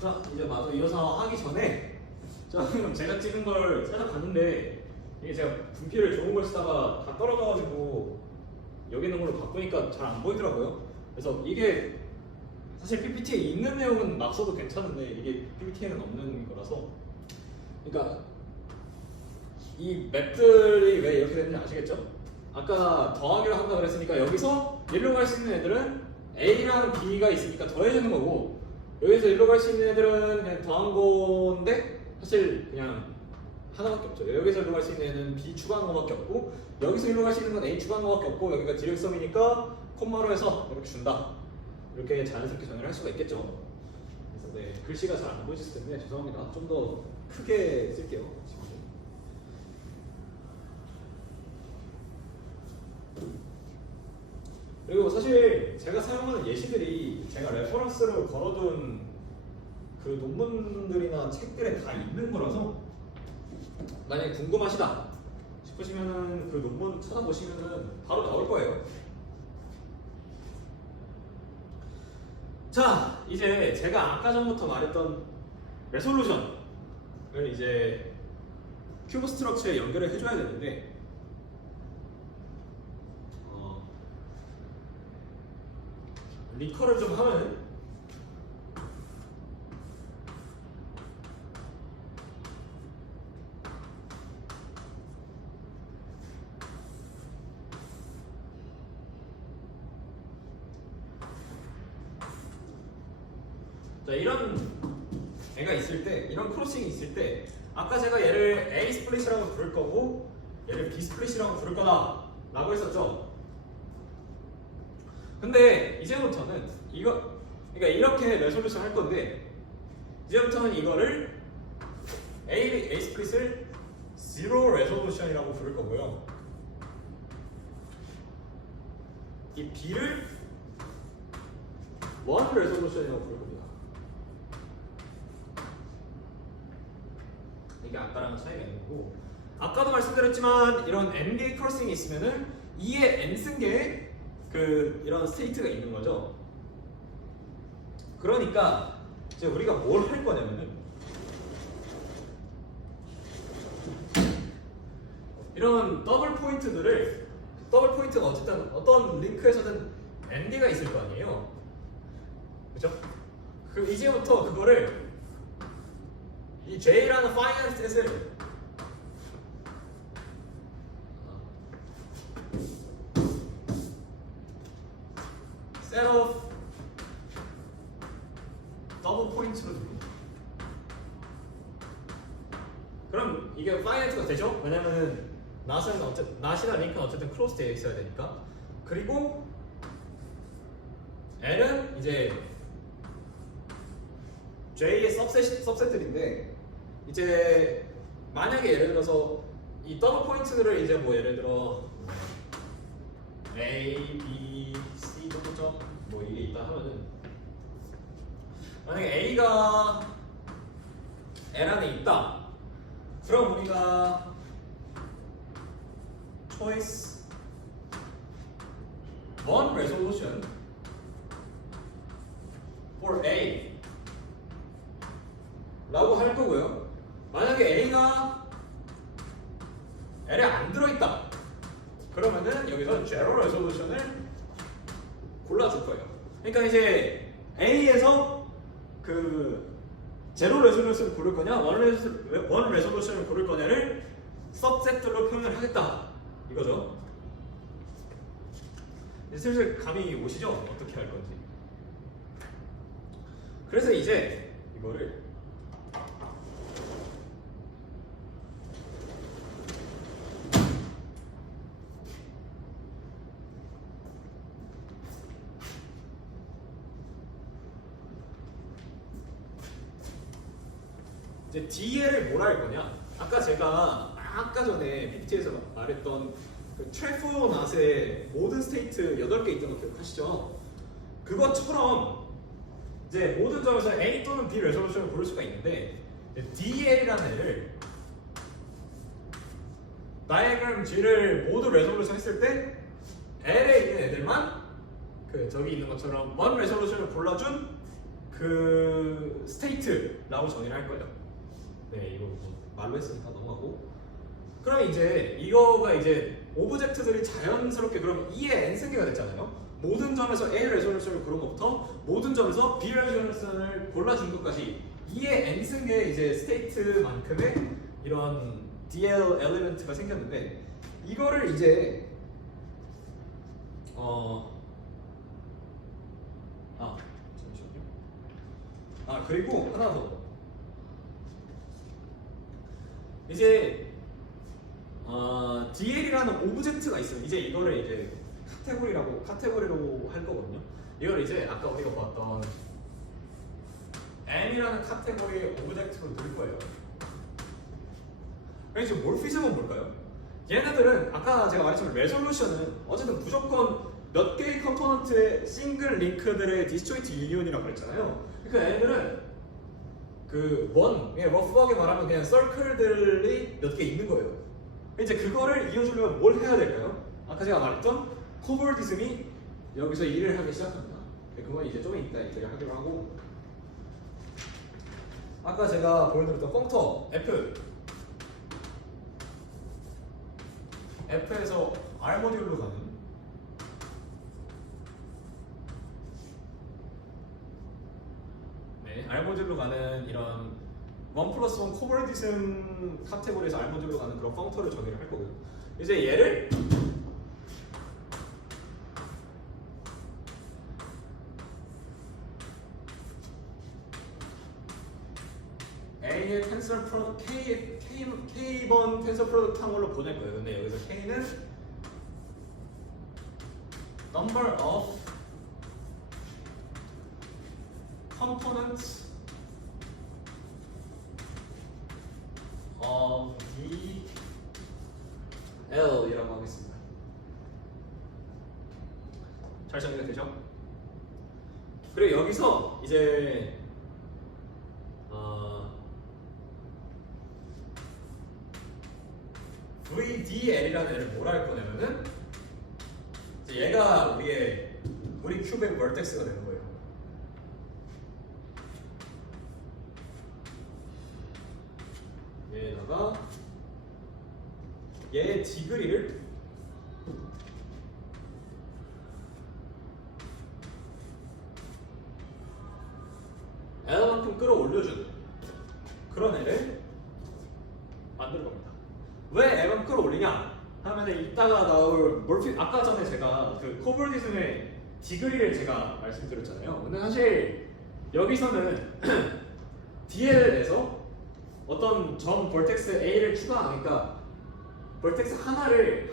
자, 이제 마저 이어서 하기 전에 자, 그럼 제가 찍은 걸 살짝 봤는데 이게 제가 분필을 좋은 걸 쓰다가 다 떨어져가지고 여기 있는 걸로 바꾸니까 잘 안 보이더라고요. 그래서 이게 사실 PPT에 있는 내용은 막 써도 괜찮은데 이게 PPT에는 없는 거라서, 그러니까 이 맵들이 왜 이렇게 됐는지 아시겠죠? 아까 더하기를 한다 그랬으니까 여기서 일로 갈 수 있는 애들은 A랑 B가 있으니까 더해주는 거고, 여기서 일로 갈 수 있는 애들은 그냥 더한 건데 사실 그냥 하나밖에 없죠. 여기서 일로 갈 수 있는 애는 B 추가한 거밖에 없고, 여기서 일로 갈 수 있는 건 A 추가한 거밖에 없고, 여기가 디렉섬이니까 콤마로 해서 이렇게 준다. 이렇게 자연스럽게 정의를 할 수가 있겠죠. 그래서 네, 글씨가 잘 안 보이실 텐데 죄송합니다. 좀 더 크게 쓸게요. 그리고 사실 제가 사용하는 예시들이 제가 레퍼런스로 걸어둔 그 논문들이나 책들에 다 있는 거라서 만약에 궁금하시다 싶으시면은 그 논문 찾아보시면은 바로 나올 거예요. 자, 이제 제가 아까 전부터 말했던 레솔루션을 이제 큐브 스트럭처에 연결을 해줘야 되는데, 리커를 좀 하면 자, 이런 애가 있을 때, 이런 크로싱이 있을 때 아까 제가 얘를 A 스플릿이라고 부를 거고 얘를 B 스플릿이라고 부를 거다 라고 했었죠. 근데 이제부터는 그러니까 이렇게 레솔루션 할 건데, 이제부터는 이거를 A 스플릿을 Zero 레솔루션이라고 부를 거고요. 이 B를 One 레솔루션이라고 부를 겁니다. 이게 아까랑 차이가 있는 거고, 아까도 말씀드렸지만 이런 MD 크로싱이 있으면은 2에 N 쓴 게 이런 스테이트가 있는 거죠. 그러니까 이제 우리가 뭘 할 거냐면은 이런 더블 포인트가 어쨌든 어떤 링크에서는 MD가 있을 거 아니에요. 그죠? 그럼 이제부터 그거를 이 J라는 파이널 셋을 set of 더블 포인트로 줍니다. 그럼 이게 파이널트가 되죠? 왜냐면은 not이나 링크는 어쨌든 크로스 되어 있어야 되니까. 그리고 L은 이제 J의 सब셋들인데, 이제 만약에 예를 들어서 이 더블 포인트를 이제 뭐 예를 들어 A, B, C 점점 뭐 이게 있다 하면은, 만약에 A가 L 안에 있다. 그럼 우리가 choice one resolution for A 라고 할 거고요. 만약에 A가 L에 안 들어있다. 그러면은 여기서 제로 레솔루션을 골라줄 거예요. 그러니까 이제 A에서 제로 레솔루션을 고를 거냐, 원 레솔루션을 고를 거냐를 सब셋들로 표현을 하겠다 이거죠. 이제 슬슬 감이 오시죠? 어떻게 할 건지. 그래서 이제 이거를 이제 DL을 뭘 할 거냐? 아까 제가 아까 전에 PPT에서 말했던 그 트래프낫의 모든 스테이트 8개 있던 거 기억하시죠? 그것처럼 이제 모든 점에서 A 또는 B 레솔루션을 고를 수가 있는데, DL이라는 애를 다이어그램 G를 모두 레솔루션 했을 때 L에 있는 애들만 저기 있는 것처럼 원 레솔루션을 골라준 그 스테이트라고 정의를 할 거예요. 네, 이거 뭐 말로 했으니까 넘어가고. 그럼 이제 이거가 이제 오브젝트들이 자연스럽게 그럼 E의 n승계가 됐잖아요. 모든 점에서 A 레졸루션을 고른 것부터 모든 점에서 B 레졸루션을 골라준 것까지 E의 n승계의 이제 스테이트만큼의 이런 DL 엘리먼트가 생겼는데 이거를 이제 잠시만요. 그리고 하나 더. 이제 DL이라는 오브젝트가 있어요. 이제 이거를 이제 카테고리로 할 거거든요. 이걸 이제 아까 우리가 봤던 M이라는 카테고리의 오브젝트로 넣을 거예요. 그래서 몰피즘은 뭘까요? 얘네들은 아까 제가 말했지만 레졸루션은 어쨌든 무조건 몇 개의 컴포넌트의 싱글 링크들의 디스조인트 유니온이라고 그랬잖아요. 그러니까 얘네들은 그냥 러프하게 말하면 그냥 서클들이 몇 개 있는 거예요. 이제 그거를 이어주려면 뭘 해야 될까요? 아까 제가 말했던 코볼디즘이 여기서 일을 하기 시작합니다. 그건 이제 좀 이따 일을 하기로 하고, 아까 제가 보여드렸던 펑터 F에서 R 모듈로 가는 R 모듈로 가는 이런 1+1 코볼디즘 카테고리에서 R 모듈로 가는 그런 펑터를 정의를 할 거고요. 이제 얘를 A의 텐서 프로덕트 K번 텐서 프로덕트 한 걸로 보낼 거예요. 근데 여기서 K는 number of components of the L이라고 하겠습니다. 잘 정리가 되죠? 그리고 여기서 이제 VDL이라는 애를 뭐라 할 거냐면은 이제 얘가 우리 큐브의 벌텍스가 되는 거예요. 얘에다가 얘의 디그리를 L만큼 끌어올려주는 그런 애를 만들 겁니다. 왜 L만큼 끌어올리냐 하면은 이따가 나올 아까 전에 제가 그 코볼디즘의 디그리를 제가 말씀드렸잖아요. 근데 사실 여기서는 DL에서 어떤 점 볼텍스 A를 추가하니까 볼텍스 하나를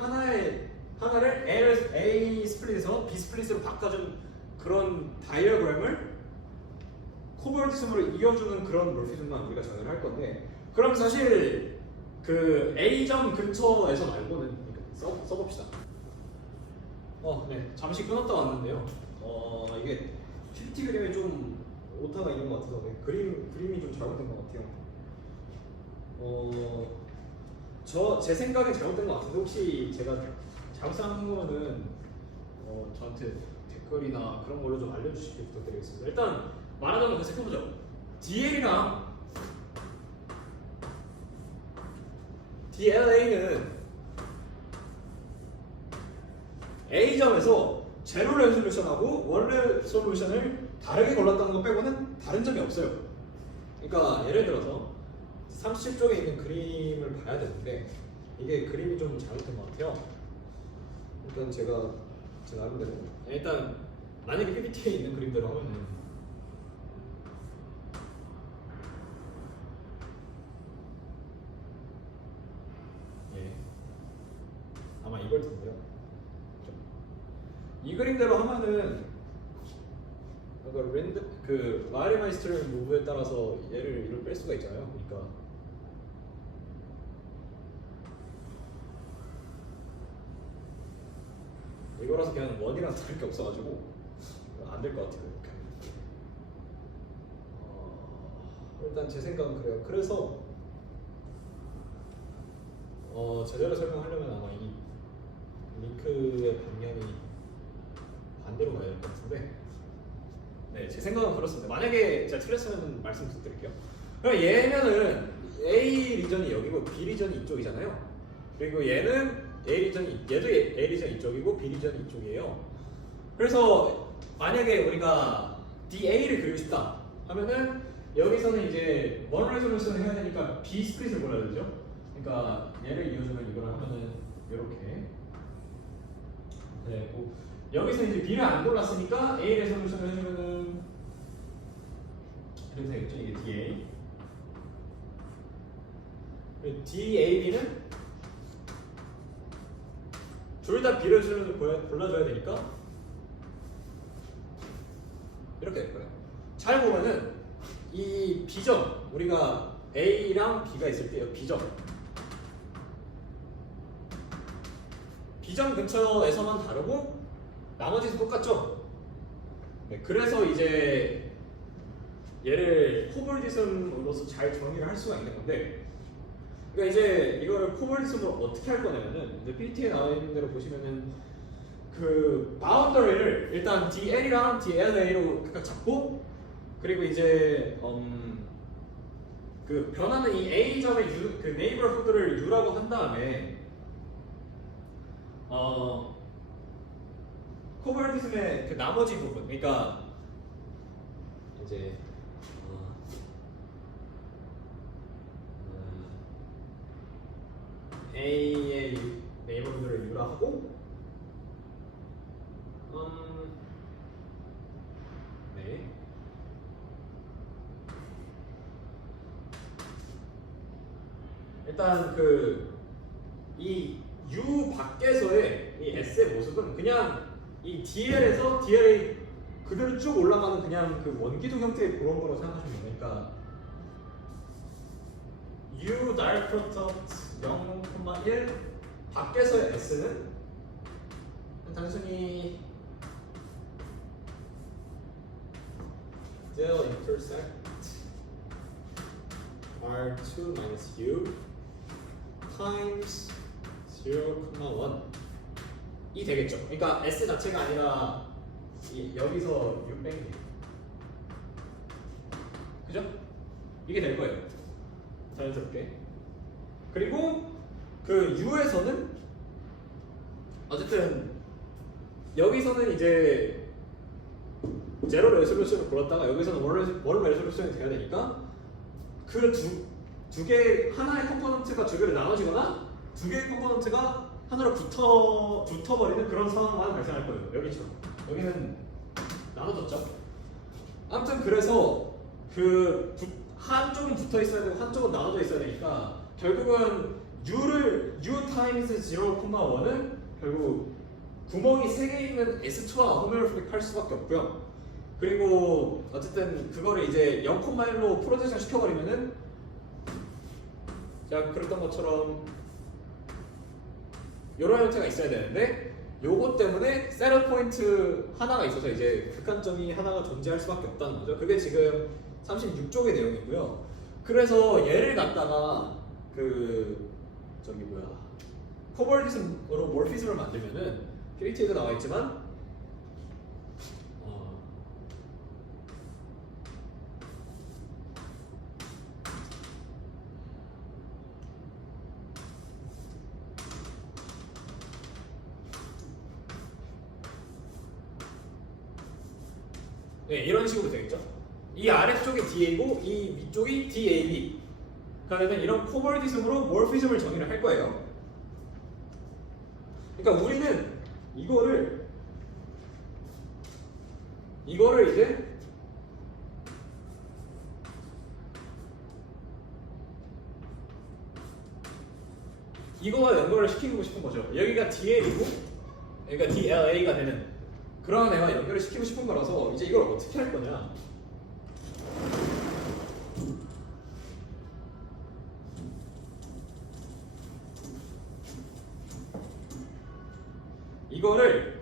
A 스플릿에서 B 스플릿으로 바꿔준 그런 다이어그램을 코볼디즘으로 이어주는 그런 몰피즘만 우리가 정의를 할 건데, 그럼 사실 그 A점 근처에서 말고는 써봅시다. 네, 잠시 끊었다 왔는데요. 이게 PPT 그림에 좀 오타가 있는 것 같아서 그림이 좀 잘못된 것 같아요. 제 생각에 잘못된 것 같은데 혹시 제가 잘못 생각한 거는 저한테 댓글이나 그런 걸로 좀 알려주시길 부탁드리겠습니다. 일단 말하자면 계속 해보죠. DL이랑 DLA는 A점에서 제로 레졸루션하고 원 레졸루션을 다르게 골랐다는 것 빼고는 다른 점이 없어요. 그러니까 예를 들어서 37쪽에 있는 그림을 봐야 되는데 이게 그림이 좀 잘못된 것 같아요. 일단 제가 제 나름대로 일단 만약에 PPT에 있는 그림대로 하면은 아마 이걸 텐데요. 이 그림대로 하면은 그 라이마이스트르 무브에 따라서 얘를 뺄 수가 있잖아요. 그러니까 이거라서 그냥 원이랑 다를 게 없어가지고 안 될 것 같아요. 이렇게. 일단 제 생각은 그래요. 그래서 제대로 설명하려면 아마 이 링크의 방향이 반대로 가야 될 것 같은데, 네, 네, 제 생각은 그렇습니다. 만약에 제가 틀렸으면 말씀 부탁드릴게요. 그럼 얘면은 A 리전이 여기고 B 리전이 이쪽이잖아요. 그리고 얘는 얘도 A 리전 이쪽이고 B 리전이 이쪽이에요. 그래서 만약에 우리가 DA를 그리고 싶다 하면은 여기서는 이제 원 레졸루션을 해야 되니까 B 스플릿을 골라야 되죠. 그러니까 얘를 이어주면 이걸 하면은 이렇게 되고 여기서 이제 B를 안 골랐으니까 A 레졸루션을 해주면은 이렇게 되겠죠. 이게 DA. DAB는 둘 다 B 레졸루션을 골라줘야 되니까 이렇게 될 거예요. 잘 보면은 이 B점 우리가 A랑 B가 있을 때요. B점 근처에서만 다르고 나머지는 똑같죠. 네, 그래서 이제 얘를 코볼디즘으로서 잘 정의를 할 수가 있는 건데, 그러니까 이제 이거를 코볼디즘으로 어떻게 할 거냐면은 이제 PPT에 나와 있는 대로 보시면은 그 바운더리를 일단 DL이랑 DLA로 각각 잡고, 그리고 이제 그 변하는 이 A 점의 그 네이버후드를 U라고 한 다음에 코볼디즘의 그 나머지 부분, 그러니까 이제 A의 네이버후드를 U라 하고, 네. 일단 그 이 U 밖에서의 이 S의 모습은 그냥 이 DL에서 DLA 그대로 쭉 올라가는 그냥 그 원기둥 형태의 그런 거로 생각하시면 돼요. 그러니까 U direct product 0,1 밖에서의 S는 단순히 del intersect R2 minus U times 0,1이 되겠죠. 그러니까 S 자체가 아니라 여기서 U 뺀 게, 그죠? 이게 될 거예요. 자연스럽게. 그리고 그 U에서는 어쨌든 여기서는 이제 제로 레솔루션을 골랐다가 여기서는 원 레솔루션이 돼야 되니까 그 두 개, 하나의 컴포넌트가 두 개로 나눠지거나 두 개의 컴포넌트가 하나로 붙어버리는 그런 상황만 발생할 거예요. 여기처럼. 여기는 나눠졌죠. 아무튼 그래서 그 한쪽은 붙어 있어야 되고 한쪽은 나눠져 있어야 되니까 결국은 U 타임스 0,1은 결국 구멍이 3개 있는 S2와 호메로픽 할 수밖에 없고요. 그리고 어쨌든 그거를 이제 0,1로 프로젝션 시켜버리면은 제가 그랬던 것처럼 이런 형태가 있어야 되는데, 요것 때문에 셋업 포인트 하나가 있어서 이제 극한점이 하나가 존재할 수밖에 없다는 거죠. 그게 지금 36쪽의 내용이고요. 그래서 얘를 갖다가 그 저기 뭐야 코볼디즘으로 몰피즘을 만들면은 PPT에도 나와 있지만 네, 이런 식으로 되겠죠. 이 아래쪽이 DA고 이 위쪽이 DAB. 그러면 이런 코볼디즘으로 몰피즘을 정의를 할 거예요. 그러니까 우리는 이거를 이제 이거와 연결을 시키고 싶은 거죠. 여기가 DL이고 여기가 DLA가 되는 그런 애와 연결을 시키고 싶은 거라서 이제 이걸 어떻게 할 거냐. 이거를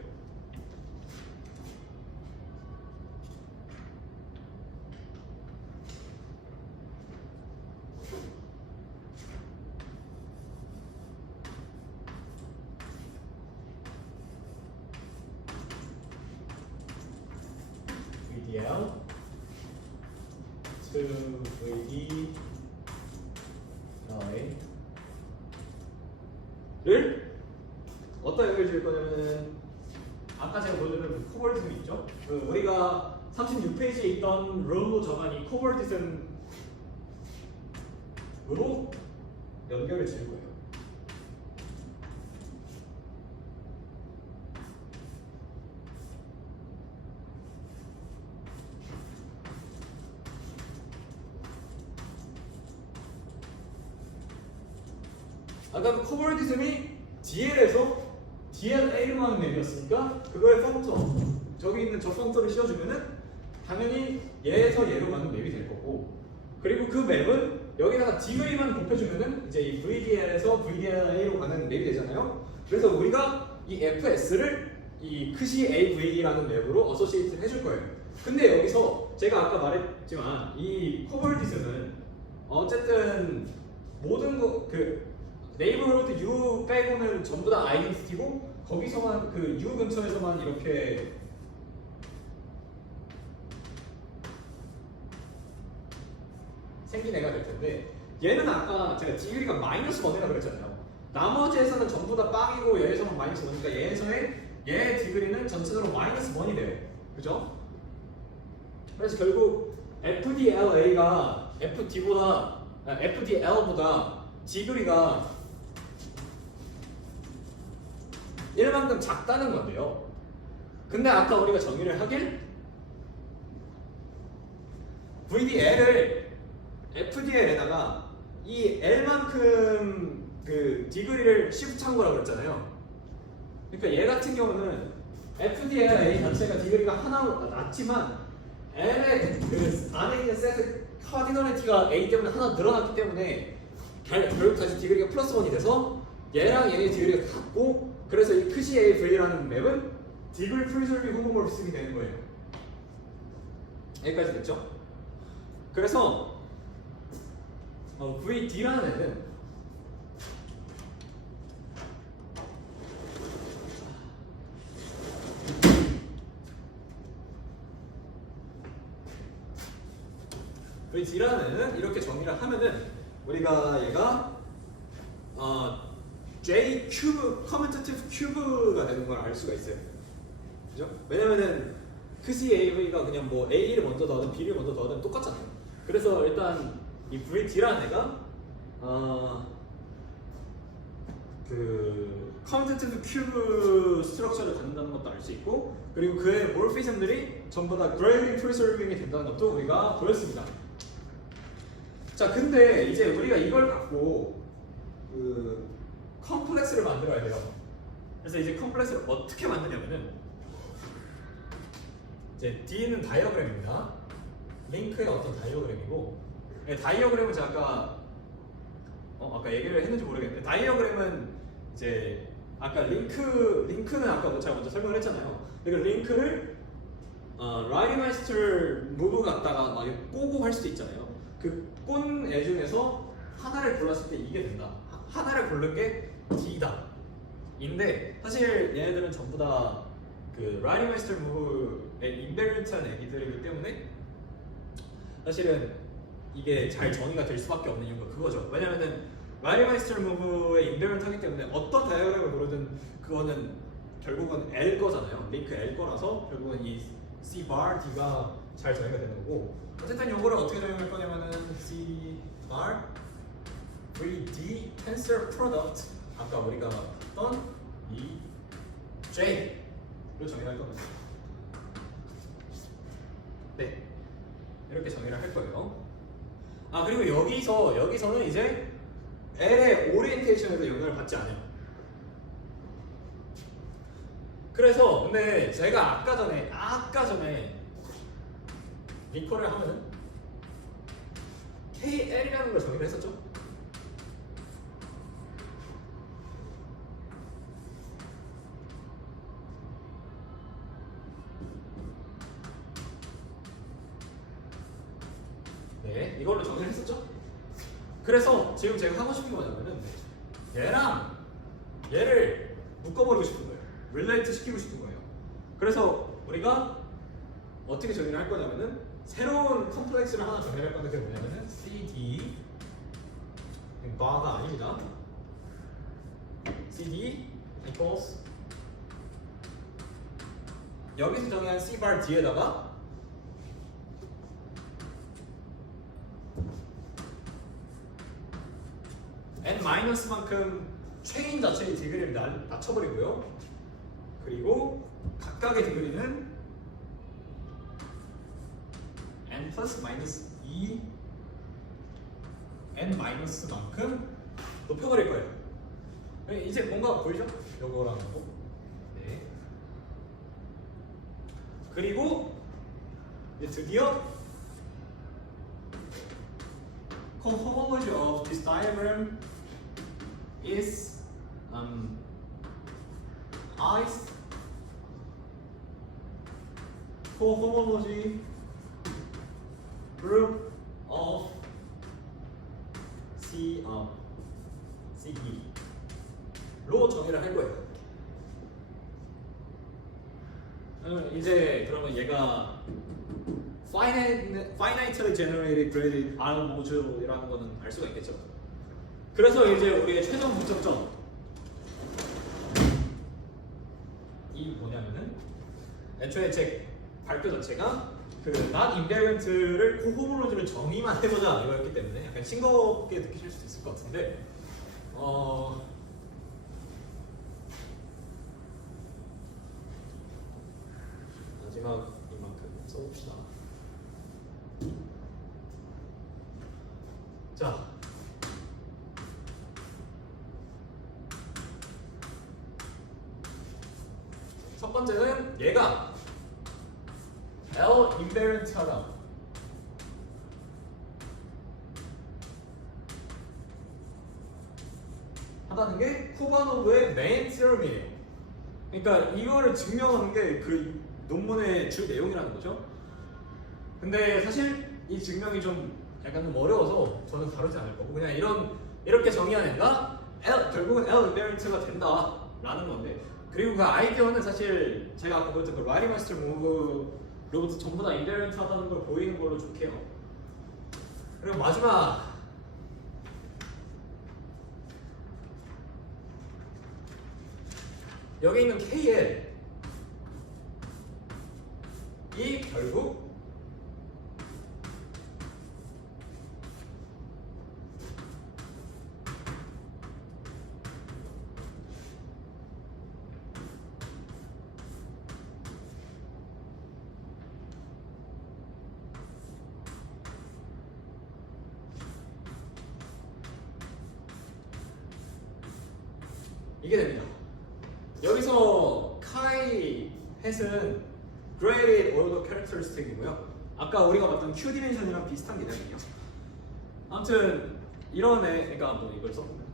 VDL to VD 를 어떤 영역을 줄 거냐면은 아까 제가 보여드린 그 코볼디즘 있죠? 그 우리가 36페이지에 있던 롤로 정한 이 코볼디즘으로 연결을 지을 거예요. 아까 코볼디즘이 DL에서 DLA로 하는 맵이었으니까 그거의 펑터 저기 있는 저 펑터를 씌워주면은 당연히 얘에서 얘로 가는 맵이 될 거고 그리고 그 맵은 여기다가 디그리만 곱해주면은 이제 이 VDL에서 VDLA로 가는 맵이 되잖아요. 그래서 우리가 이 FS를 이 크시 AV라는 맵으로 어소시에이트 해줄 거예요. 근데 여기서 제가 아까 말했지만 이 코볼디즘은 어쨌든 모든 그 네이버후드 U 빼고는 전부 다 아이덴티티고 거기서만 그 U 근처에서만 이렇게 생긴 애가 될 텐데 얘는 아까 제가 디그리가 마이너스 1이라고 그랬잖아요. 나머지에서는 전부 다 빵이고 얘에서만 마이너스 1이니까 얘의 디그리는 전체적으로 마이너스 1이 돼요. 그죠? 그래서 결국 FDLA가 FDL보다 디그리가 1만큼 작다는 건데요. 근데 아까 우리가 정의를 하길 VDL을 FDL에다가 이 L만큼 그 디그리를 시프트한 거라고 그랬잖아요. 그러니까 얘 같은 경우는 FDLA 자체가 디그리가 하나 낮지만 L의 그 안에 있는 셋의 카디널리티가 A 때문에 하나 늘어났기 때문에 결국 다시 디그리가 플러스 1이 돼서 얘랑 얘의 디그리가 같고 그래서 이 크시 AV라는 맵은 디글 프리졸빙 호모모르피즘이 되는 거예요. 여기까지 됐죠? 그래서 VD라는 애는 VD라는 애는 이렇게 정의를 하면은 우리가 얘가 J 큐브, 커뮤니티브 큐브가 되는 걸 알 수가 있어요. 그죠? 왜냐면은 크시 AV가 그냥 뭐 A를 먼저 넣든 B를 먼저 넣든 똑같잖아요. 그래서 일단 이 VD라는 애가 그 커뮤니티브 큐브 스트럭처를 갖는다는 것도 알 수 있고 그리고 그의 모르피즘들이 전부 다 그레이딩 프리설빙이 된다는 것도 우리가 보였습니다. 자, 근데 이제 우리가 이걸 갖고 그 컴플렉스를 만들어야 돼요. 그래서 이제 컴플렉스를 어떻게 만드냐면은 이제 D는 다이어그램입니다. 링크의 어떤 다이어그램이고 다이어그램은 제가 아까 얘기를 했는지 모르겠는데 다이어그램은 이제 아까 링크는 아까 제가 먼저 설명을 했잖아요. 그러니까 링크를 라이마이스터 무브 갖다가 막 꼬고 할 수도 있잖아요. 그 꼰 애 중에서 하나를 골랐을 때 이게 된다. 하나를 고른 게 D다. 인데 사실 얘네들은 전부 다 그 라이마이스터 무브의 인베리언트한 애기들이기 때문에 사실은 이게 잘 정의가 될 수밖에 없는 이유가 그거죠. 왜냐면은 라이마이스터 무브의 인베리언트하기 때문에 어떤 다이어그램을 고르든 그거는 결국은 L 거잖아요. 링크 L 거라서 결국은 이 C bar D가 잘 정의가 되는 거고 어쨌든 이거를 어떻게 정의할 거냐면은 C bar VD tensor product 아까 우리가 했던 이 J로 정의할 겁니다. 네, 이렇게 정의를 할 거예요. 그리고 여기서는 이제 L의 오리엔테이션에도 영향을 받지 않아요. 그래서 근데 제가 아까 전에 리콜을 하면은 KL이라는 걸 정의를 했었죠. 네, 이걸로 정의를 했었죠. 그래서 지금 제가 하고 싶은 게 뭐냐면은 얘랑 얘를 묶어버리고 싶은 거예요. 릴레이트 시키고 싶은 거예요. 그래서 우리가 어떻게 정의를 할 거냐면은 새로운 컴플렉스를 하나 정의할 건데 그게 뭐냐면은 CD 바가 아닙니다. CD equals 여기서 정의한 C bar 뒤에다가 n 마이너스만큼 체인 자체의 디그리를 낮춰버리고요. 그리고 각각의 디그리는 n 플러스 마이너스 2 n 마이너스만큼 높여버릴 거예요. 이제 뭔가 보이죠? 요거랑 거. 네. 그리고 이제 드디어 cohomology of this diagram is is cohomology group of CE로 정의를 할 거예요. 이제 그러면 얘가 finitely generated graded R module이라는 거는 알 수가 있겠죠. 그래서 이제 우리의 최종 목적점 이 뭐냐면은 애초에 제 발표 자체가 그 not invariant를 cohomology를 정의만 해보자 이거였기 때문에 약간 싱겁게 느끼실 수도 있을 것 같은데 마지막 이만큼 써봅시다. 자, 첫 번째는 얘가 L invariant하다. 하다는 게 쿠바노브의 메인 theorem이에요. 그러니까 이거를 증명하는 게 그 논문의 주 내용이라는 거죠. 근데 사실 이 증명이 좀 약간 좀 어려워서 저는 다루지 않을 거고 그냥 이렇게 정의한 애가 결국은 L invariant가 된다라는 건데 그리고 그 아이디어는 사실 제가 아까 보였던 그 라이리 마스터 무브로부터 전부 다 invariant 하다는 걸 보이는 걸로 좋게요. 그리고 마지막 여기 있는 KL 이 결국 이게 됩니다. 여기서 카이 햇은 graded order characteristic이고요. 아까 우리가 봤던 Q 디멘션이랑 비슷한 개념이에요. 아무튼 이런 애, 그러니까 뭐 이걸 써보면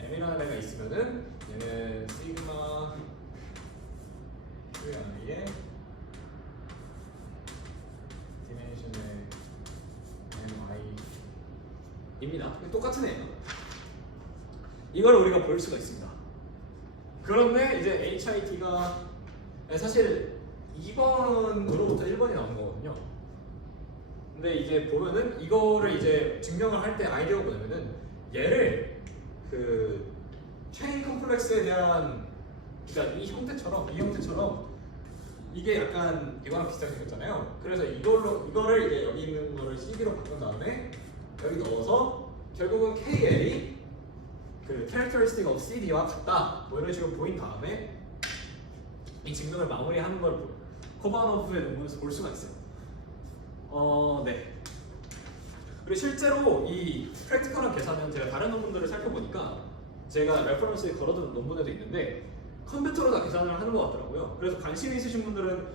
M이라는 애가 있으면은 얘는 시그마 Q의 디멘션의 MI입니다. 똑같은 애예요. 이걸 우리가 볼 수가 있습니다. 그런데 이제 HIT가 사실 2번으로부터 1번이 나오는 거거든요. 근데 이제 보면은 이거를 이제 증명을 할 때 아이디어가 뭐냐면은 얘를 그 체인 컴플렉스에 대한 그러니까 이 형태처럼 이게 약간 이거랑 비슷하게 생겼잖아요. 그래서 이거를 이제 여기 있는 거를 CD로 바꾼 다음에 여기 넣어서 결국은 KL이 그 characteristic of CD와 같다 뭐 이런 식으로 보인 다음에 이 증명을 마무리하는 걸 코바노프의 논문에서 볼 수가 있어요. 네. 그리고 실제로 이 프랙티컬한 계산은 제가 다른 논문들을 살펴보니까 제가 레퍼런스에 걸어둔 논문에도 있는데 컴퓨터로 다 계산을 하는 것 같더라고요. 그래서 관심 있으신 분들은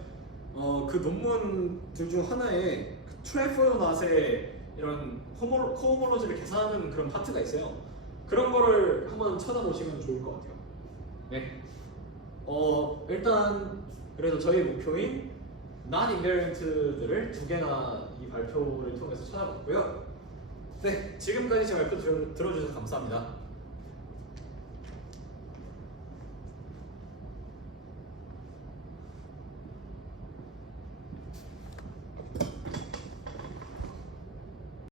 그 논문들 중 하나에 트레포요낫의 이런 코호몰로지를 계산하는 그런 파트가 있어요. 그런 거를 한번 찾아보시면 좋을 것 같아요. 네. 일단 그래서 저희 목표인 not invariant들을 2개나 이 발표를 통해서 찾아봤고요. 네, 지금까지 제 발표 들어주셔서 감사합니다.